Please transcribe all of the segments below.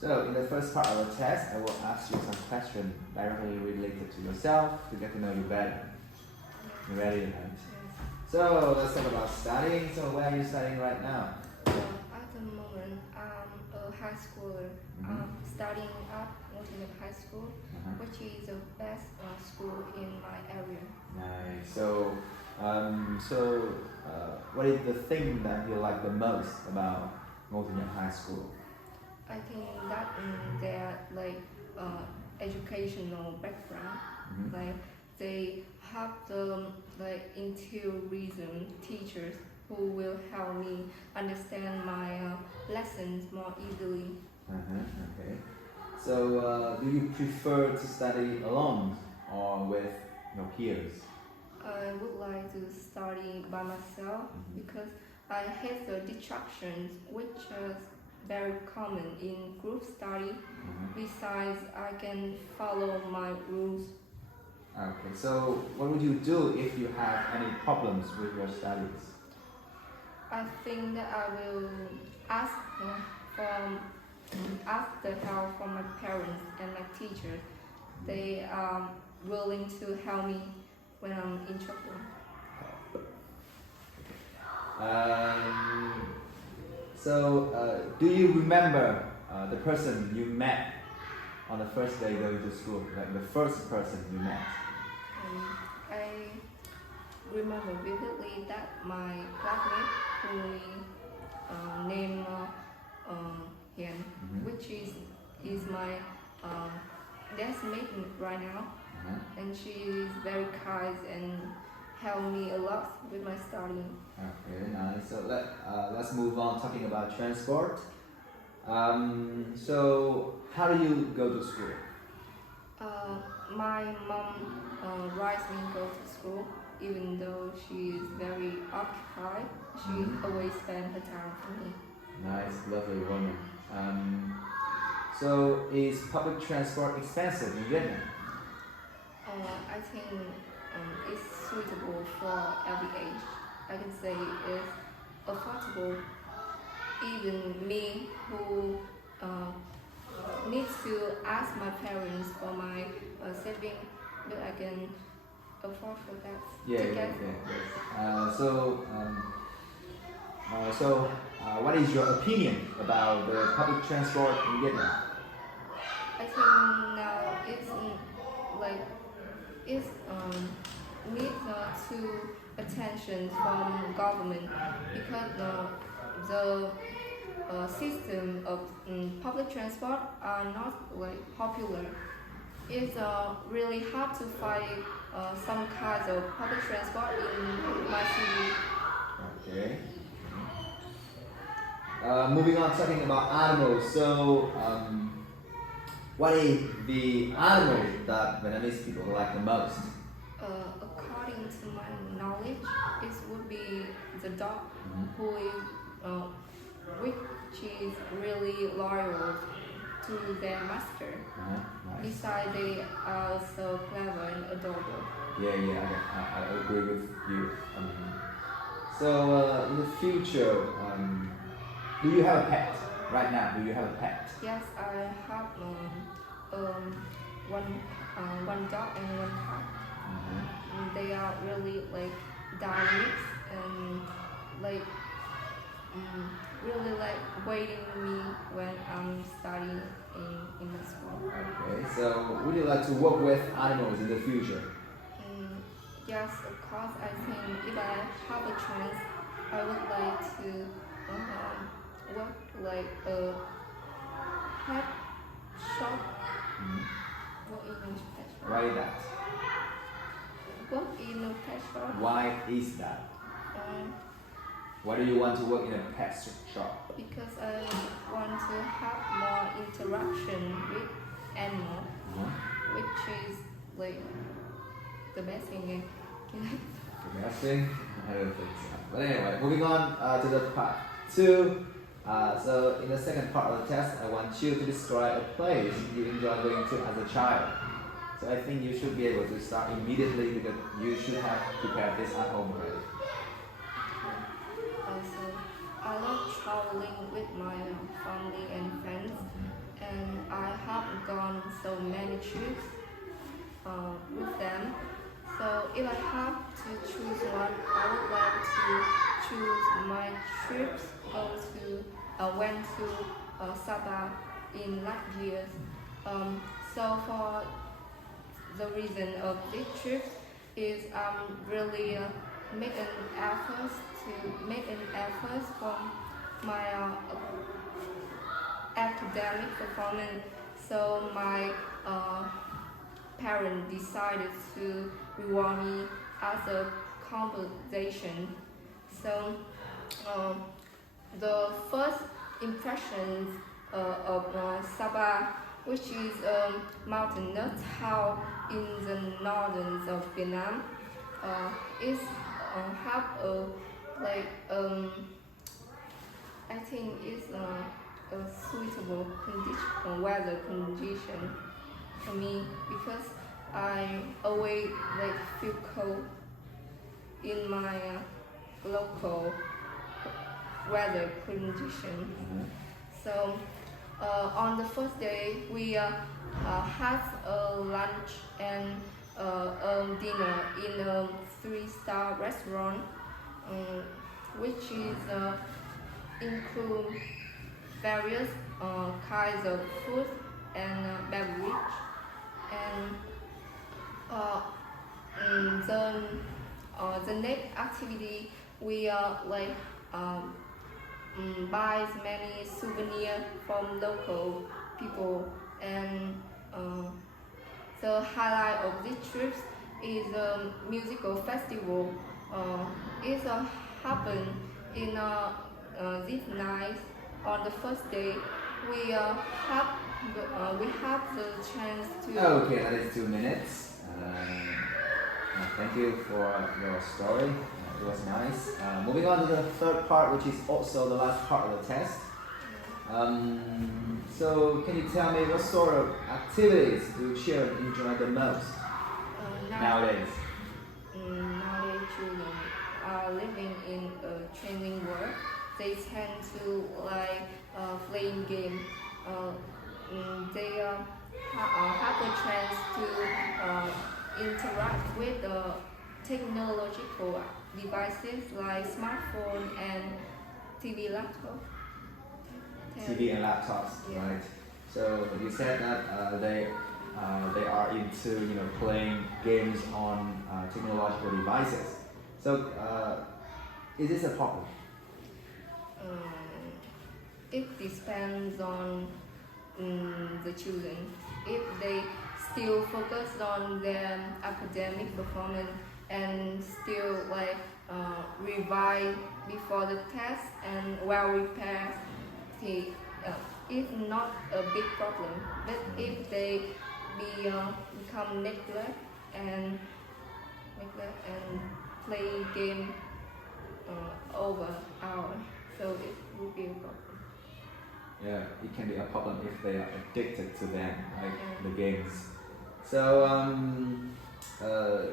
So in the first part of the test, I will ask you some questions directly related to yourself to get to know you better. You ready, right? Yes. So let's talk about studying. So where are you studying right now? At the moment, I'm a high schooler. I'm studying at Multimedia High School, which is the best school in my area. Nice. So, what is the thing that you like the most about Multimedia High School? I think that their educational background, like they have the intuition teachers who will help me understand my lessons more easily. Okay. So, do you prefer to study alone or with your peers? I would like to study by myself because I hate the distractions which is very common in group study. Besides, I can follow my rules. Okay. So, what would you do if you have any problems with your studies? I think that I will ask from ask the help from my parents and my teachers. They are willing to help me when I'm in trouble. Do you remember the person you met on the first day going to school? Like the first person you met? I remember vividly that my classmate, who we named Hian, which is my classmate right now, and she is very kind and helped me a lot with my studying. Okay, nice. So let's move on talking about transport. So how do you go to school? My mom rides me go to school, even though she is very occupied. She always spends her time for me. Nice, lovely woman. So is public transport expensive in Vietnam? I think it's suitable for every age. I can say it's affordable. Even me, who needs to ask my parents for my saving, but I can afford for that. Yeah. What is your opinion about the public transport in Vietnam? I think now it's needs to attention from government because the system of public transport are not popular. It's really hard to find some kinds of public transport in my city. Okay. Moving on, talking about animals. So, what is the animal that Vietnamese people like the most? According to my knowledge, it would be the dog, who is which is really loyal to their master. Nice. Besides, they are so clever and adorable. Yeah, I agree with you. So, in the future, do you have a pet right now? Do you have a pet? Yes, I have one dog and one cat. They are really dynamic and really waiting me when I'm studying in the school. Okay, so would you like to work with animals in the future? Yes, of course. I think if I have a chance, I would like to work a pet shop. What English pet shop? Why that? Work in a pet shop. Why is that? Why do you want to work in a pet shop? Because I want to have more interaction with animals, which is the best thing. The best thing? I don't think so. But anyway, moving on to the part 2. So in the second part of the test, I want you to describe a place you enjoy going to as a child. So I think you should be able to start immediately because you should have prepared this at home already. Also, I love traveling with my family and friends, and I have gone so many trips with them. So if I have to choose one, I would like to choose my trips went to Sabah in last years. So for the reason of this trip is really make an effort from my academic performance. So my parents decided to reward me as a compensation. So the first impressions of Sabah, which is a mountainous town in the northern of Vietnam, is have a like I think it's a suitable weather condition for me because I always like feel cold in my local weather condition. So on the first day we had a lunch and dinner in a 3-star restaurant, which is include various kinds of food and beverage, and the next activity we buys many souvenirs from local people, and the highlight of this trip is a musical festival. It happened in this night. On the first day, we have the chance to. Okay, that is 2 minutes. Thank you for your story. It was nice. Moving on to the third part, which is also the last part of the test. So, can you tell me what sort of activities do children enjoy the most nowadays? Nowadays, children are living in a changing world. They tend to like playing game. They have a chance to interact with technological devices like smartphone and TV, laptop. TV and laptops, Yeah. right? So you said that they are into playing games on technological devices. So is this a problem? It depends on the children. If they still focus on their academic performance and still like revise before the test and well prepared, it's not a big problem. But if they become neglect and play game over hours, so it will be a problem. Yeah, it can be a problem if they are addicted to them, like Yeah. the games. So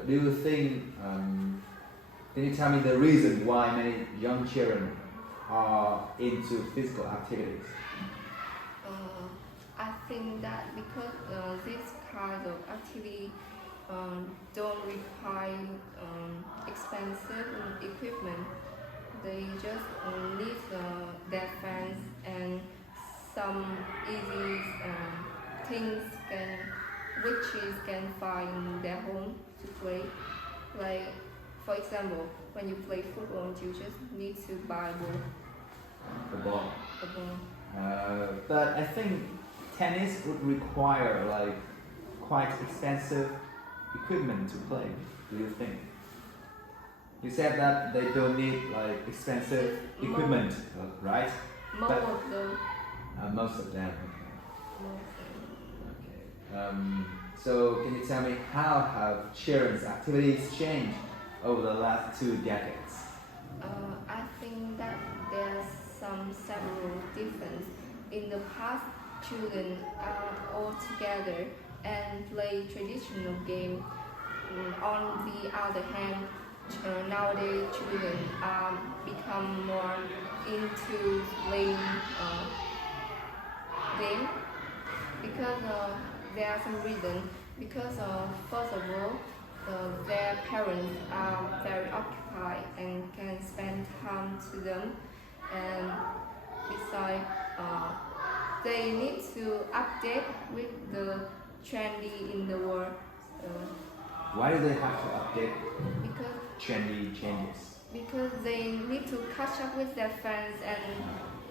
do you think? Can you tell me the reason why many young children are into physical activities? I think that because this kind of activity don't require expensive equipment, they just need their friends and some easy things can find in their home to play. Like for example, when you play football, you just need to buy The ball. a ball. But I think tennis would require like quite expensive equipment to play. Do you think? You said that they don't need like expensive equipment, right? Most But- of them. Most of them. Most of them. Okay. So can you tell me how have children's activities changed over the last 2 decades? I think that there's several difference. In the past, children are all together and play traditional game. On the other hand, nowadays children become more into playing game. because there are some reasons. Because first of all, their parents are very occupied and can spend time to them, and besides, they need to update with the trendy in the world. Why do they have to update Because trendy changes? because they need to catch up with their friends, and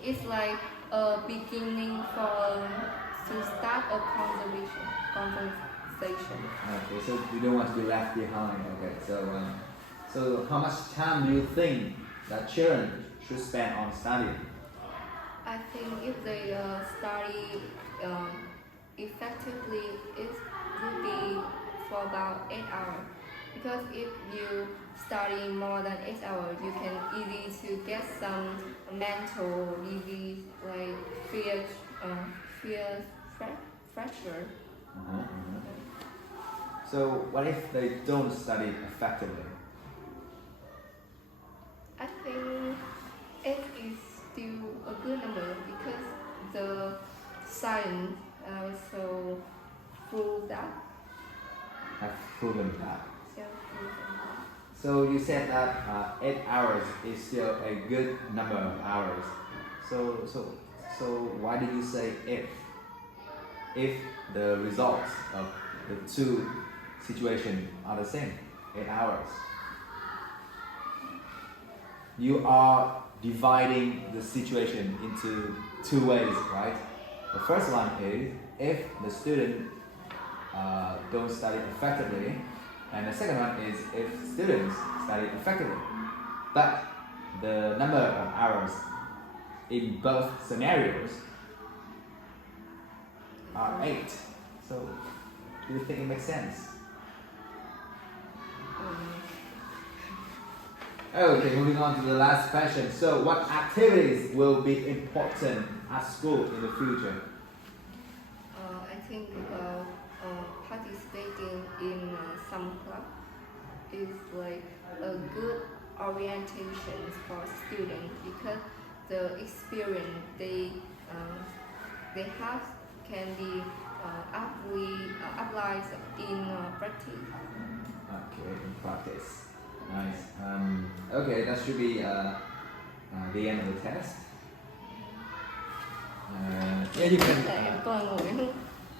it's like a beginning for to start a conversation. Okay, so you don't want to be left behind. Okay, so how much time do you think that children should spend on studying? I think if they study effectively, it would be for about 8 hours. Because if you study more than 8 hours, you can easy to get some mental disease like fear fracture. So what if they don't study effectively? I think 8 is still a good number because the science also prove that. Have proven that. Yeah, proven that. So you said that 8 hours is still a good number of hours. So why did you say if? If the results of the two situations are the same, 8 hours. You are dividing the situation into two ways, right? The first one is if the student don't study effectively, and the second one is if students study effectively. But the number of hours in both scenarios are 8. So do you think it makes sense? Okay, moving on to the last question. So what activities will be important at school in the future? I think participating in some club is like a good orientation for students because the experience they have can be applied in practice. Okay, in practice. Nice. Okay, that should be the end of the test. Yeah, you can. Để em coi ngồi